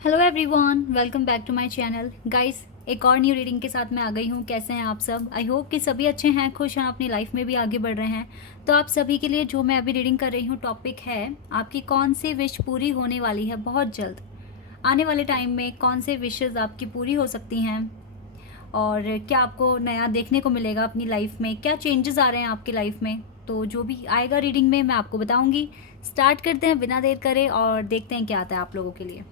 Hello everyone, welcome back to my channel guys. एक और new reading के साथ मैं आ गई हूँ। कैसे हैं आप सब? आई होप कि सभी अच्छे हैं, खुश हैं, अपनी लाइफ में भी आगे बढ़ रहे हैं। तो आप सभी के लिए जो मैं अभी रीडिंग कर रही हूँ टॉपिक है, आपकी कौन सी विश पूरी होने वाली है बहुत जल्द। आने वाले टाइम में कौन से विशेज़ आपकी पूरी हो सकती हैं और क्या आपको नया देखने को मिलेगा अपनी लाइफ में, क्या चेंजेस आ रहे हैं आपकी लाइफ में। तो जो भी आएगा रीडिंग में मैं आपको बताऊँगी। स्टार्ट करते हैं बिना देर करे और देखते हैं क्या आता है आप लोगों के लिए।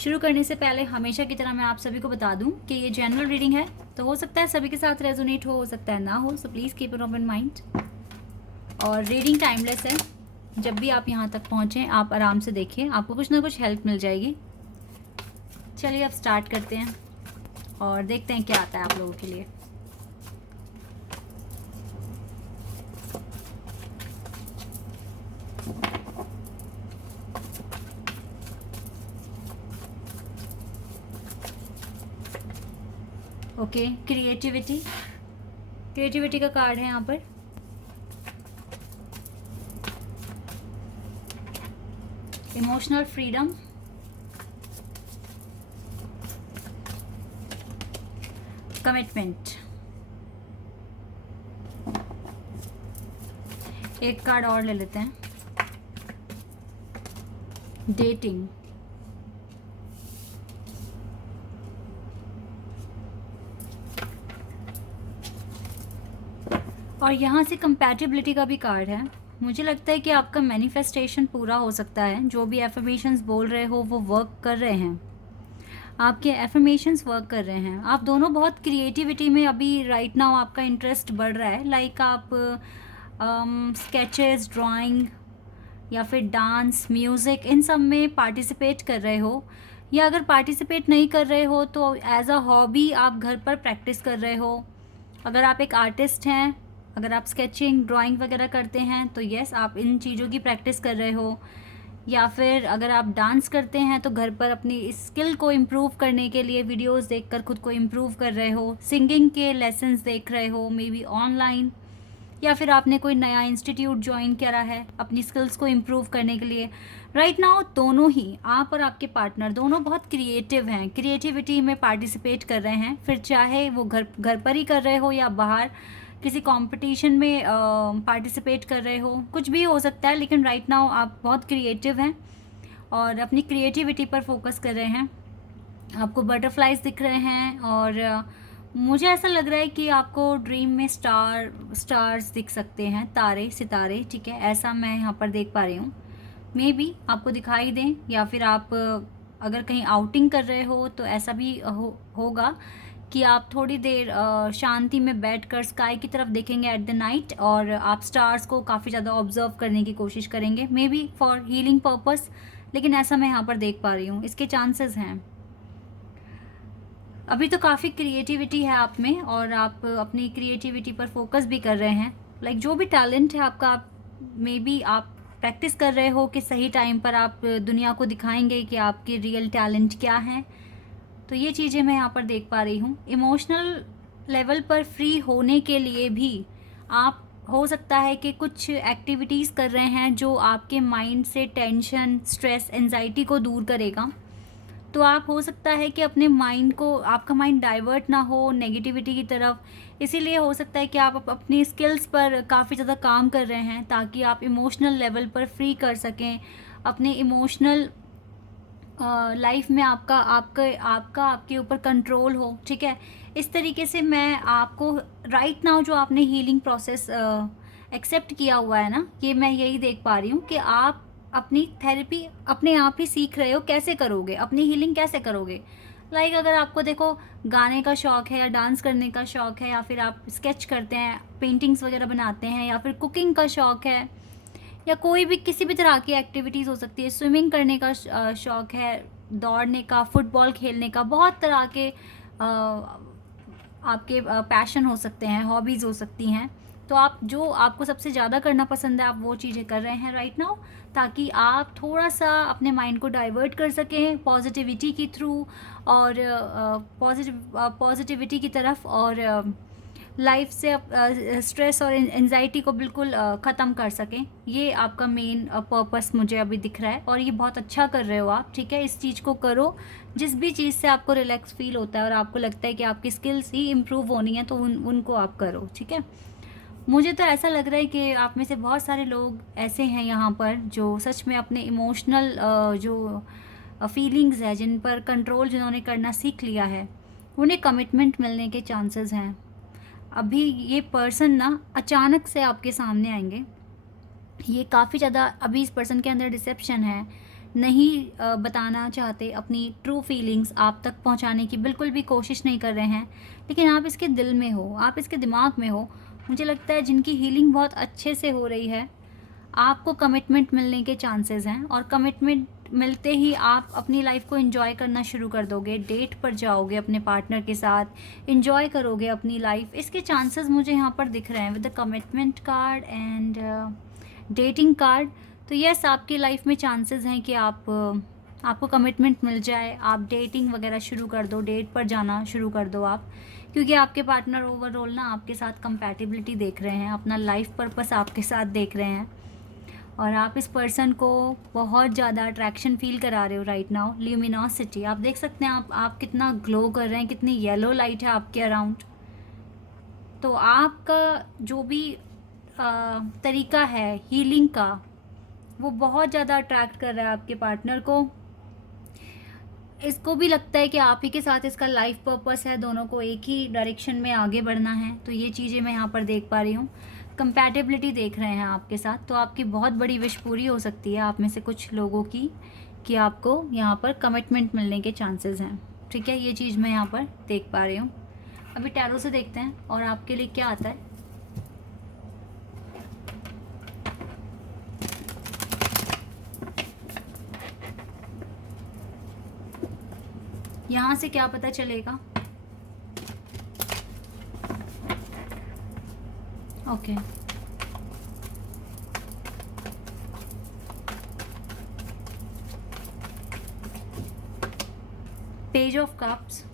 शुरू करने से पहले हमेशा की तरह मैं आप सभी को बता दूं कि ये जनरल रीडिंग है, तो हो सकता है सभी के साथ रेजोनेट हो सकता है ना हो, so please keep it open mind. और रीडिंग टाइमलेस है। जब भी आप यहाँ तक पहुँचें आप आराम से देखिए, आपको कुछ ना कुछ हेल्प मिल जाएगी। चलिए अब स्टार्ट करते हैं और देखते हैं क्या आता है आप लोगों के लिए। Okay, creativity. क्रिएटिविटी का कार्ड है यहाँ पर। Emotional freedom. कमिटमेंट। एक कार्ड और ले लेते हैं। डेटिंग। और यहाँ से कंपैटिबिलिटी का भी कार्ड है। मुझे लगता है कि आपका मैनिफेस्टेशन पूरा हो सकता है। जो भी एफर्मेशंस बोल रहे हो वो वर्क कर रहे हैं, आपके एफर्मेशंस वर्क कर रहे हैं। आप दोनों बहुत क्रिएटिविटी में अभी राइट नाउ आपका इंटरेस्ट बढ़ रहा है। लाइक आप स्केचेस, ड्राइंग या फिर डांस, म्यूज़िक, इन सब में पार्टिसिपेट कर रहे हो। या अगर पार्टिसिपेट नहीं कर रहे हो तो एज अ हॉबी आप घर पर प्रैक्टिस कर रहे हो। अगर आप एक आर्टिस्ट हैं, अगर आप स्केचिंग, ड्राइंग वगैरह करते हैं तो यस आप इन चीज़ों की प्रैक्टिस कर रहे हो। या फिर अगर आप डांस करते हैं तो घर पर अपनी स्किल को इम्प्रूव करने के लिए वीडियोस देखकर खुद को इम्प्रूव कर रहे हो। सिंगिंग के लेसन्स देख रहे हो मे बी ऑनलाइन, या फिर आपने कोई नया इंस्टीट्यूट ज्वाइन करा है अपनी स्किल्स को इम्प्रूव करने के लिए। राइट नाउ दोनों ही, आप और आपके पार्टनर दोनों बहुत क्रिएटिव हैं, क्रिएटिविटी में पार्टिसिपेट कर रहे हैं। फिर चाहे वो घर घर पर ही कर रहे हो या बाहर किसी कंपटीशन में पार्टिसिपेट कर रहे हो, कुछ भी हो सकता है। लेकिन राइट नाउ आप बहुत क्रिएटिव हैं और अपनी क्रिएटिविटी पर फोकस कर रहे हैं। आपको बटरफ्लाइज दिख रहे हैं और मुझे ऐसा लग रहा है कि आपको ड्रीम में स्टार्स दिख सकते हैं, तारे, सितारे, ठीक है, ऐसा मैं यहाँ पर देख पा रही हूँ। मे बी आपको दिखाई दें, या फिर आप अगर कहीं आउटिंग कर रहे हो तो ऐसा भी होगा कि आप थोड़ी देर शांति में बैठकर स्काई की तरफ देखेंगे एट द नाइट और आप स्टार्स को काफ़ी ज़्यादा ऑब्जर्व करने की कोशिश करेंगे, may be for healing purpose. लेकिन ऐसा मैं यहाँ पर देख पा रही हूँ, इसके चांसेस हैं। अभी तो काफ़ी क्रिएटिविटी है आप में और आप अपनी क्रिएटिविटी पर फोकस भी कर रहे हैं। लाइक जो भी टैलेंट है आपका, आप मे बी आप प्रैक्टिस कर रहे हो कि सही टाइम पर आप दुनिया को दिखाएंगे कि आपके रियल टैलेंट क्या है। तो ये चीज़ें मैं यहाँ पर देख पा रही हूँ। इमोशनल लेवल पर फ्री होने के लिए भी आप हो सकता है कि कुछ एक्टिविटीज़ कर रहे हैं जो आपके माइंड से टेंशन, स्ट्रेस, एंजाइटी को दूर करेगा। तो आप हो सकता है कि अपने माइंड को, आपका माइंड डाइवर्ट ना हो नेगेटिविटी की तरफ। इसीलिए हो सकता है कि आप अपनी स्किल्स पर काफ़ी ज़्यादा काम कर रहे हैं ताकि आप इमोशनल लेवल पर फ्री कर सकें अपने इमोशनल लाइफ में। आपका आपका आपका आपके ऊपर कंट्रोल हो, ठीक है। इस तरीके से मैं आपको राइट नाउ जो आपने हीलिंग प्रोसेस एक्सेप्ट किया हुआ है ना, ये मैं यही देख पा रही हूँ कि आप अपनी थेरेपी अपने आप ही सीख रहे हो। कैसे करोगे अपनी हीलिंग, कैसे करोगे? लाइक अगर आपको देखो गाने का शौक़ है या डांस करने का शौक़ है, या फिर आप स्केच करते हैं, पेंटिंग्स वगैरह बनाते हैं, या फिर कुकिंग का शौक़ है, या कोई भी किसी भी तरह की एक्टिविटीज़ हो सकती है, स्विमिंग करने का शौक़ है, दौड़ने का, फुटबॉल खेलने का, बहुत तरह के आपके पैशन हो सकते हैं, हॉबीज़ हो सकती हैं। तो आप जो आपको सबसे ज़्यादा करना पसंद है आप वो चीज़ें कर रहे हैं राइट नाउ, ताकि आप थोड़ा सा अपने माइंड को डाइवर्ट कर सकें पॉजिटिविटी के थ्रू और पॉजिटिविटी की तरफ। और लाइफ से स्ट्रेस और एंजाइटी को बिल्कुल ख़त्म कर सकें। ये आपका मेन पर्पस मुझे अभी दिख रहा है, और ये बहुत अच्छा कर रहे हो आप, ठीक है। इस चीज़ को करो, जिस भी चीज़ से आपको रिलैक्स फील होता है और आपको लगता है कि आपकी स्किल्स ही इम्प्रूव होनी है, तो उनको आप करो, ठीक है। मुझे तो ऐसा लग रहा है कि आप में से बहुत सारे लोग ऐसे हैं यहाँ पर जो सच में अपने इमोशनल जो फीलिंग्स है, जिन पर कंट्रोल जिन्होंने करना सीख लिया है, उन्हें कमिटमेंट मिलने के चांसेस हैं। अभी ये पर्सन ना अचानक से आपके सामने आएंगे। ये काफ़ी ज़्यादा अभी इस पर्सन के अंदर डिसेप्शन है, नहीं बताना चाहते अपनी ट्रू फीलिंग्स आप तक पहुंचाने की बिल्कुल भी कोशिश नहीं कर रहे हैं, लेकिन आप इसके दिल में हो, आप इसके दिमाग में हो। मुझे लगता है जिनकी हीलिंग बहुत अच्छे से हो रही है, आपको कमिटमेंट मिलने के चांसेस हैं, और कमिटमेंट मिलते ही आप अपनी लाइफ को एंजॉय करना शुरू कर दोगे, डेट पर जाओगे अपने पार्टनर के साथ, एंजॉय करोगे अपनी लाइफ। इसके चांसेस मुझे यहाँ पर दिख रहे हैं with the commitment card and dating card. तो यस, आपकी लाइफ में चांसेस हैं कि आपको कमिटमेंट मिल जाए, आप डेटिंग वगैरह शुरू कर दो, डेट पर जाना शुरू कर दो आप, क्योंकि आपके पार्टनर ओवरऑल ना आपके साथ कंपैटिबिलिटी देख रहे हैं, अपना लाइफ पर्पस आपके साथ देख रहे हैं, और आप इस पर्सन को बहुत ज़्यादा अट्रैक्शन फील करा रहे हो राइट नाउ। ल्यूमिनोसिटी आप देख सकते हैं, आप कितना ग्लो कर रहे हैं, कितनी येलो लाइट है आपके अराउंड। तो आपका जो भी तरीका है हीलिंग का, वो बहुत ज़्यादा अट्रैक्ट कर रहा है आपके पार्टनर को। इसको भी लगता है कि आप ही के साथ इसका लाइफ पर्पस है, दोनों को एक ही डायरेक्शन में आगे बढ़ना है। तो ये चीज़ें मैं यहाँ पर देख पा रही हूँ, कंपैटिबिलिटी देख रहे हैं आपके साथ। तो आपकी बहुत बड़ी विश पूरी हो सकती है आप में से कुछ लोगों की, कि आपको यहाँ पर कमिटमेंट मिलने के चांसेस हैं, ठीक है। ये चीज़ मैं यहाँ पर देख पा रही हूँ। अभी टैरो से देखते हैं और आपके लिए क्या आता है। यहाँ से क्या पता चलेगा। Okay, page of cups.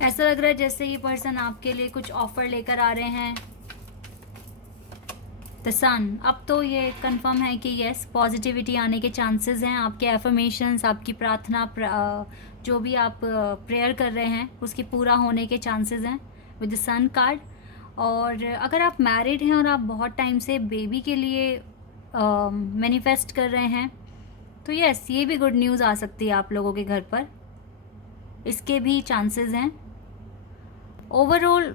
ऐसा लग रहा है जैसे ये पर्सन आपके लिए कुछ ऑफर लेकर आ रहे हैं। द सन, अब तो ये कंफर्म है कि यस, पॉजिटिविटी आने के चांसेस हैं। आपके एफर्मेशंस, आपकी प्रार्थना, जो भी आप प्रेयर कर रहे हैं, उसके पूरा होने के चांसेस हैं विद द सन कार्ड। और अगर आप मैरिड हैं और आप बहुत टाइम से बेबी के लिए मैनिफेस्ट कर रहे हैं, तो यस, ये भी गुड न्यूज़ आ सकती है आप लोगों के घर पर, इसके भी चांसेस हैं। ओवरऑल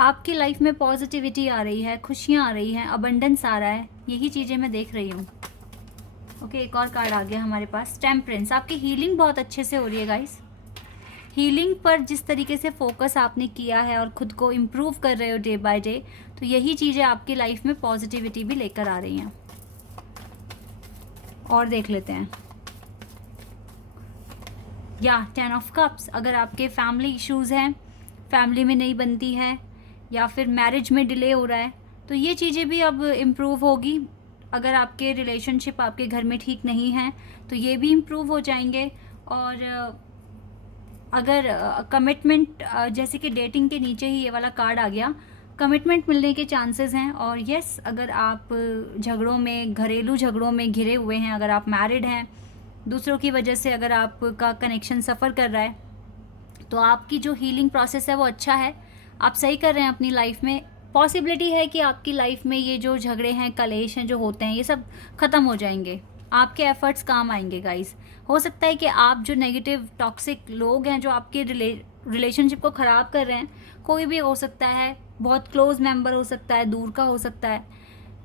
आपकी लाइफ में पॉजिटिविटी आ रही है, खुशियाँ आ रही हैं, अबंडेंस आ रहा है, यही चीज़ें मैं देख रही हूँ। ओके, एक और कार्ड आ गया हमारे पास, टेम्परेंस। आपकी हीलिंग बहुत अच्छे से हो रही है गाइस। हीलिंग पर जिस तरीके से फोकस आपने किया है और खुद को इम्प्रूव कर रहे हो डे बाय डे, तो यही चीज़ें आपकी लाइफ में पॉजिटिविटी भी लेकर आ रही हैं। और देख लेते हैं, या 10 ऑफ कप्स। अगर आपके फैमिली इश्यूज़ हैं, फैमिली में नहीं बनती है, या फिर मैरिज में डिले हो रहा है, तो ये चीज़ें भी अब इम्प्रूव होगी। अगर आपके रिलेशनशिप आपके घर में ठीक नहीं हैं, तो ये भी इम्प्रूव हो जाएंगे। और अगर कमिटमेंट, जैसे कि डेटिंग के नीचे ही ये वाला कार्ड आ गया, कमिटमेंट मिलने के चांसेस हैं। और यस, अगर आप झगड़ों में, घरेलू झगड़ों में घिरे हुए हैं, अगर आप मैरिड हैं, दूसरों की वजह से अगर आपका कनेक्शन सफ़र कर रहा है, तो आपकी जो हीलिंग प्रोसेस है वो अच्छा है, आप सही कर रहे हैं अपनी लाइफ में। पॉसिबिलिटी है कि आपकी लाइफ में ये जो झगड़े हैं, कलेश हैं जो होते हैं, ये सब ख़त्म हो जाएंगे, आपके एफर्ट्स काम आएंगे गाइस। हो सकता है कि आप जो नेगेटिव टॉक्सिक लोग हैं, जो आपके रिलेशनशिप को ख़राब कर रहे हैं, कोई भी हो सकता है, बहुत क्लोज मेंबर हो सकता है, दूर का हो सकता है,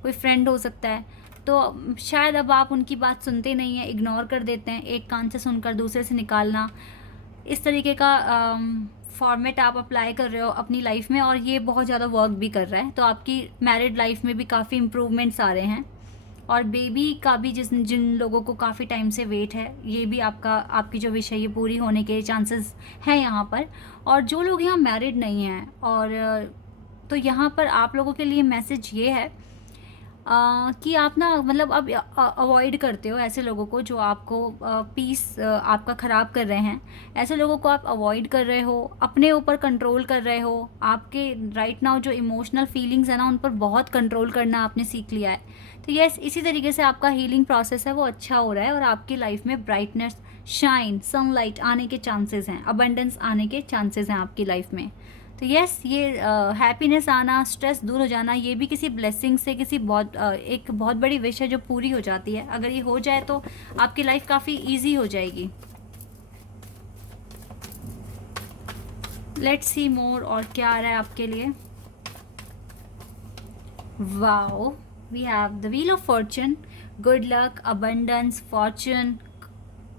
कोई फ्रेंड हो सकता है, तो शायद अब आप उनकी बात सुनते नहीं हैं, इग्नोर कर देते हैं, एक कान से सुनकर दूसरे से निकालना, इस तरीके का फॉर्मेट आप अप्लाई कर रहे हो अपनी लाइफ में, और ये बहुत ज़्यादा वर्क भी कर रहा है। तो आपकी मैरिड लाइफ में भी काफ़ी इम्प्रूवमेंट्स आ रहे हैं, और बेबी का भी जिन लोगों को काफ़ी टाइम से वेट है, ये भी आपकी जो विश है ये पूरी होने के चांसेस हैं यहाँ पर। और जो लोग यहाँ मैरिड नहीं हैं, और तो यहाँ पर आप लोगों के लिए मैसेज ये है, कि आप ना मतलब अब अवॉइड करते हो ऐसे लोगों को जो आपको पीस आपका ख़राब कर रहे हैं। ऐसे लोगों को आप अवॉइड कर रहे हो, अपने ऊपर कंट्रोल कर रहे हो। आपके राइट नाउ जो इमोशनल फीलिंग्स है ना, उन पर बहुत कंट्रोल करना आपने सीख लिया है। तो यस, इसी तरीके से आपका हीलिंग प्रोसेस है वो अच्छा हो रहा है, और आपकी लाइफ में ब्राइटनेस, शाइन, सनलाइट आने के चांसेस हैं, अबंडेंस आने के चांसेस हैं आपकी लाइफ में। तो यस, ये हैप्पीनेस आना, स्ट्रेस दूर हो जाना, ये भी किसी ब्लेसिंग से, किसी बहुत एक बहुत बड़ी विश है जो पूरी हो जाती है। अगर ये हो जाए तो आपकी लाइफ काफ़ी ईजी हो जाएगी। लेट्स सी मोर, और क्या आ रहा है आपके लिए। Wow, we have the wheel of fortune, good luck, abundance, fortune.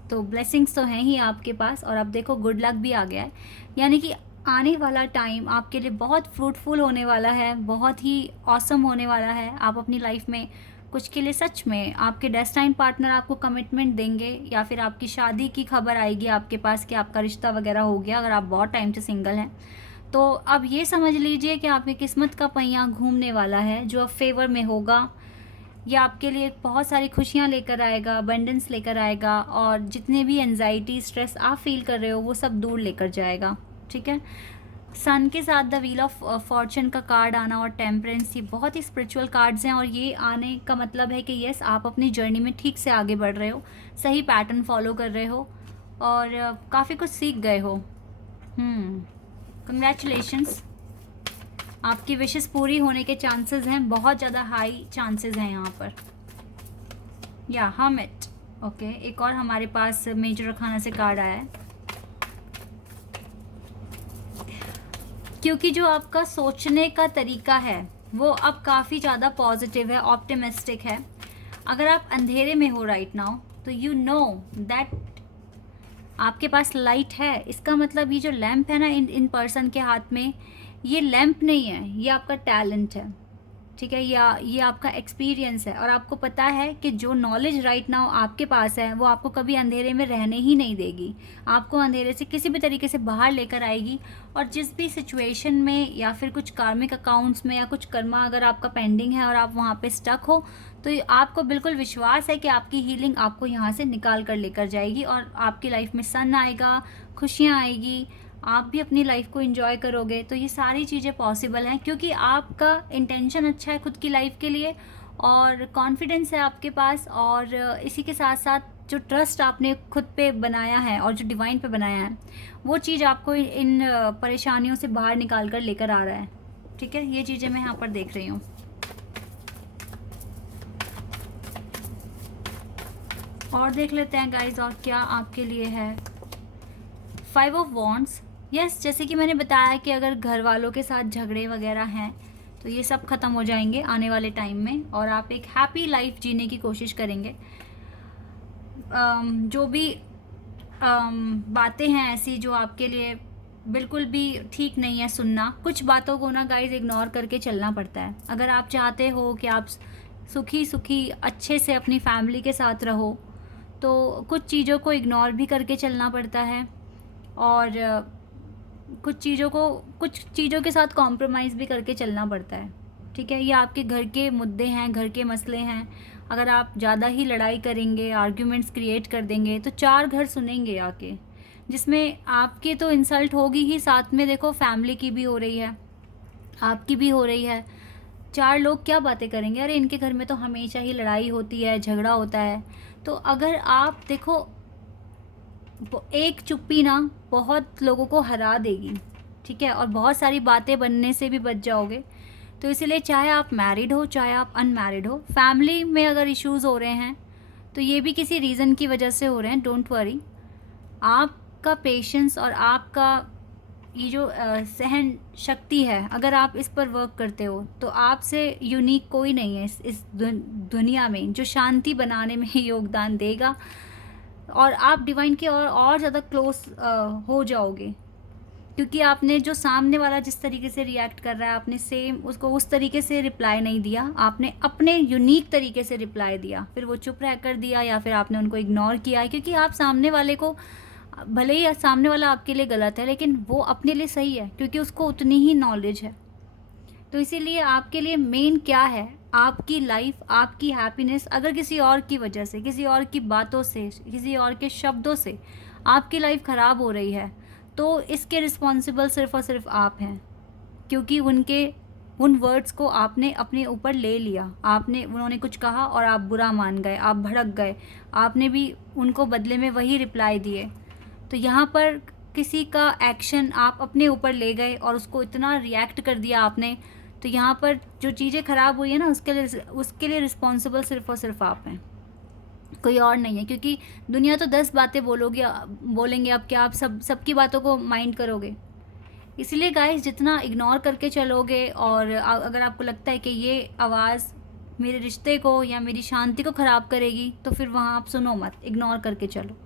तो ब्लेसिंग्स तो हैं ही आपके पास, और अब देखो गुड लक भी आ गया है। यानी कि आने वाला टाइम आपके लिए बहुत फ्रूटफुल होने वाला है, बहुत ही ऑसम होने वाला है। आप अपनी लाइफ में कुछ के लिए सच में आपके डेस्टाइन पार्टनर आपको कमिटमेंट देंगे, या फिर आपकी शादी की खबर आएगी आपके पास कि आपका रिश्ता वगैरह हो गया, अगर आप बहुत टाइम से सिंगल हैं। तो अब ये समझ लीजिए कि आपकी किस्मत का पहिया घूमने वाला है, जो अब फेवर में होगा। ये आपके लिए बहुत सारी खुशियाँ लेकर आएगा, अबंडेंस लेकर आएगा, और जितने भी एनजाइटी, स्ट्रेस आप फील कर रहे हो वो सब दूर लेकर जाएगा। ठीक है। सन के साथ द व्हील ऑफ फॉर्चून का कार्ड आना और टेम्परेंस, ये बहुत ही स्पिरिचुअल कार्ड्स हैं, और ये आने का मतलब है कि यस, आप अपनी जर्नी में ठीक से आगे बढ़ रहे हो, सही पैटर्न फॉलो कर रहे हो, और काफ़ी कुछ सीख गए हो। कंग्रेचुलेशंस, आपकी विशेस पूरी होने के चांसेस हैं, बहुत ज़्यादा हाई चांसेस हैं यहाँ पर। या हर्मिट, ओके, एक और हमारे पास मेजर अरकाना से कार्ड आया है। क्योंकि जो आपका सोचने का तरीका है वो अब काफ़ी ज़्यादा पॉजिटिव है, ऑप्टिमिस्टिक है। अगर आप अंधेरे में हो राइट नाउ, तो यू नो दैट आपके पास लाइट है। इसका मतलब ये जो लैंप है ना इन पर्सन के हाथ में, ये लैंप नहीं है, ये आपका टैलेंट है। ठीक है, या ये आपका एक्सपीरियंस है, और आपको पता है कि जो नॉलेज राइट नाउ आपके पास है वो आपको कभी अंधेरे में रहने ही नहीं देगी, आपको अंधेरे से किसी भी तरीके से बाहर लेकर आएगी। और जिस भी सिचुएशन में, या फिर कुछ कार्मिक अकाउंट्स में, या कुछ कर्मा अगर आपका पेंडिंग है और आप वहाँ पे स्टक हो, तो आपको बिल्कुल विश्वास है कि आपकी हीलिंग आपको यहाँ से निकाल कर लेकर जाएगी, और आपकी लाइफ में सन आएगा, खुशियाँ आएगी, आप भी अपनी लाइफ को एंजॉय करोगे। तो ये सारी चीज़ें पॉसिबल हैं क्योंकि आपका इंटेंशन अच्छा है खुद की लाइफ के लिए, और कॉन्फिडेंस है आपके पास, और इसी के साथ साथ जो ट्रस्ट आपने खुद पे बनाया है और जो डिवाइन पे बनाया है, वो चीज़ आपको इन परेशानियों से बाहर निकाल कर लेकर आ रहा है। ठीक है, ये चीज़ें मैं यहाँ पर देख रही हूँ। और देख लेते हैं गाइज, और क्या आपके लिए है। 5 ऑफ वॉन्ड्स, यस, जैसे कि मैंने बताया कि अगर घर वालों के साथ झगड़े वगैरह हैं तो ये सब ख़त्म हो जाएंगे आने वाले टाइम में, और आप एक हैप्पी लाइफ जीने की कोशिश करेंगे। जो भी बातें हैं ऐसी जो आपके लिए बिल्कुल भी ठीक नहीं है सुनना, कुछ बातों को ना गाइज इग्नोर करके चलना पड़ता है। अगर आप चाहते हो कि आप सुखी सुखी अच्छे से अपनी फैमिली के साथ रहो, तो कुछ चीज़ों को इग्नोर भी करके चलना पड़ता है, और कुछ चीज़ों के साथ कॉम्प्रोमाइज़ भी करके चलना पड़ता है। ठीक है, ये आपके घर के मुद्दे हैं, घर के मसले हैं। अगर आप ज़्यादा ही लड़ाई करेंगे, आर्ग्यूमेंट्स क्रिएट कर देंगे, तो 4 घर सुनेंगे आके, जिसमें आपकी तो इंसल्ट होगी ही, साथ में देखो फैमिली की भी हो रही है, आपकी भी हो रही है। 4 लोग क्या बातें करेंगे, अरे इनके घर में तो हमेशा ही लड़ाई होती है, झगड़ा होता है। तो अगर आप देखो, एक चुप्पी ना बहुत लोगों को हरा देगी। ठीक है, और बहुत सारी बातें बनने से भी बच जाओगे। तो इसीलिए चाहे आप मैरिड हो, चाहे आप अनमैरिड हो, फैमिली में अगर इश्यूज़ हो रहे हैं तो ये भी किसी रीज़न की वजह से हो रहे हैं। डोंट वरी, आपका पेशेंस और आपका ये जो सहन शक्ति है, अगर आप इस पर वर्क करते हो तो आपसे यूनिक कोई नहीं है इस दुनिया में जो शांति बनाने में योगदान देगा, और आप डिवाइन के और ज़्यादा क्लोज हो जाओगे। क्योंकि आपने जो सामने वाला जिस तरीके से रिएक्ट कर रहा है, आपने सेम उसको उस तरीके से रिप्लाई नहीं दिया, आपने अपने यूनिक तरीके से रिप्लाई दिया। फिर वो चुप रह कर दिया, या फिर आपने उनको इग्नोर किया, क्योंकि आप सामने वाले को, भले ही सामने वाला आपके लिए गलत है लेकिन वो अपने लिए सही है, क्योंकि उसको उतनी ही नॉलेज है। तो इसीलिए आपके लिए मेन क्या है, आपकी लाइफ, आपकी हैप्पीनेस अगर किसी और की वजह से, किसी और की बातों से, किसी और के शब्दों से आपकी लाइफ ख़राब हो रही है, तो इसके रिस्पॉन्सिबल सिर्फ़ और सिर्फ आप हैं। क्योंकि उन वर्ड्स को आपने अपने ऊपर ले लिया, आपने, उन्होंने कुछ कहा और आप बुरा मान गए, आप भड़क गए, आपने भी उनको बदले में वही रिप्लाई दिए। तो यहाँ पर किसी का एक्शन आप अपने ऊपर ले गए और उसको इतना रिएक्ट कर दिया आपने, तो यहाँ पर जो चीज़ें ख़राब हुई है ना, उसके लिए रिस्पॉन्सिबल सिर्फ़ और सिर्फ आप हैं, कोई और नहीं है। क्योंकि दुनिया तो 10 बातें बोलेंगे, अब क्या आप सबकी बातों को माइंड करोगे? इसलिए गाइस, जितना इग्नोर करके चलोगे और अगर आपको लगता है कि ये आवाज़ मेरे रिश्ते को या मेरी शांति को ख़राब करेगी, तो फिर वहाँ आप सुनो मत, इग्नोर करके चलो।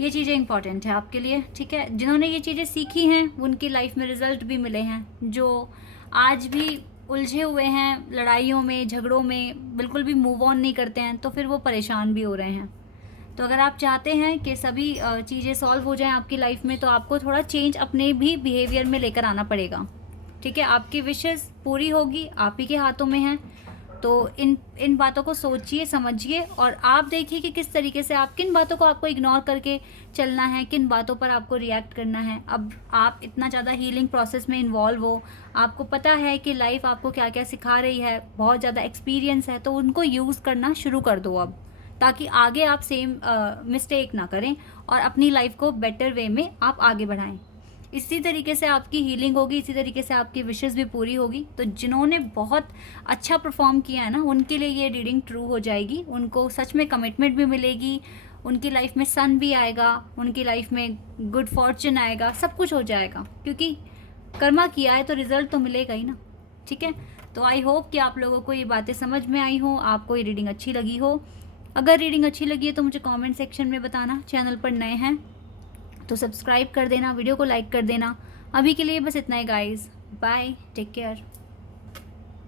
ये चीज़ें इंपॉर्टेंट है आपके लिए, ठीक है? जिन्होंने ये चीज़ें सीखी हैं उनकी लाइफ में रिज़ल्ट भी मिले हैं, जो आज भी उलझे हुए हैं लड़ाइयों में, झगड़ों में, बिल्कुल भी मूव ऑन नहीं करते हैं, तो फिर वो परेशान भी हो रहे हैं। तो अगर आप चाहते हैं कि सभी चीज़ें सॉल्व हो जाएं आपकी लाइफ में, तो आपको थोड़ा चेंज अपने भी बिहेवियर में लेकर आना पड़ेगा, ठीक है? आपकी विशेस पूरी होगी, आप ही के हाथों में है। तो इन बातों को सोचिए, समझिए और आप देखिए कि किस तरीके से आप, किन बातों को आपको इग्नोर करके चलना है, किन बातों पर आपको रिएक्ट करना है। अब आप इतना ज़्यादा हीलिंग प्रोसेस में इन्वॉल्व हो, आपको पता है कि लाइफ आपको क्या क्या सिखा रही है, बहुत ज़्यादा एक्सपीरियंस है, तो उनको यूज़ करना शुरू कर दो अब, ताकि आगे आप सेम मिस्टेक ना करें और अपनी लाइफ को बेटर वे में आप आगे बढ़ाएं। इसी तरीके से आपकी हीलिंग होगी, इसी तरीके से आपकी विशेस भी पूरी होगी। तो जिन्होंने बहुत अच्छा परफॉर्म किया है ना, उनके लिए ये रीडिंग ट्रू हो जाएगी, उनको सच में कमिटमेंट भी मिलेगी, उनकी लाइफ में सन भी आएगा, उनकी लाइफ में गुड फॉर्चून आएगा, सब कुछ हो जाएगा। क्योंकि कर्मा किया है तो रिजल्ट तो मिलेगा ही ना, ठीक है? तो आई होप कि आप लोगों को ये बातें समझ में आई हो, आपको ये रीडिंग अच्छी लगी हो। अगर रीडिंग अच्छी लगी है तो मुझे कमेंट सेक्शन में बताना। चैनल पर नए हैं तो सब्सक्राइब कर देना, वीडियो को लाइक कर देना। अभी के लिए बस इतना ही गाइस, बाय, टेक केयर।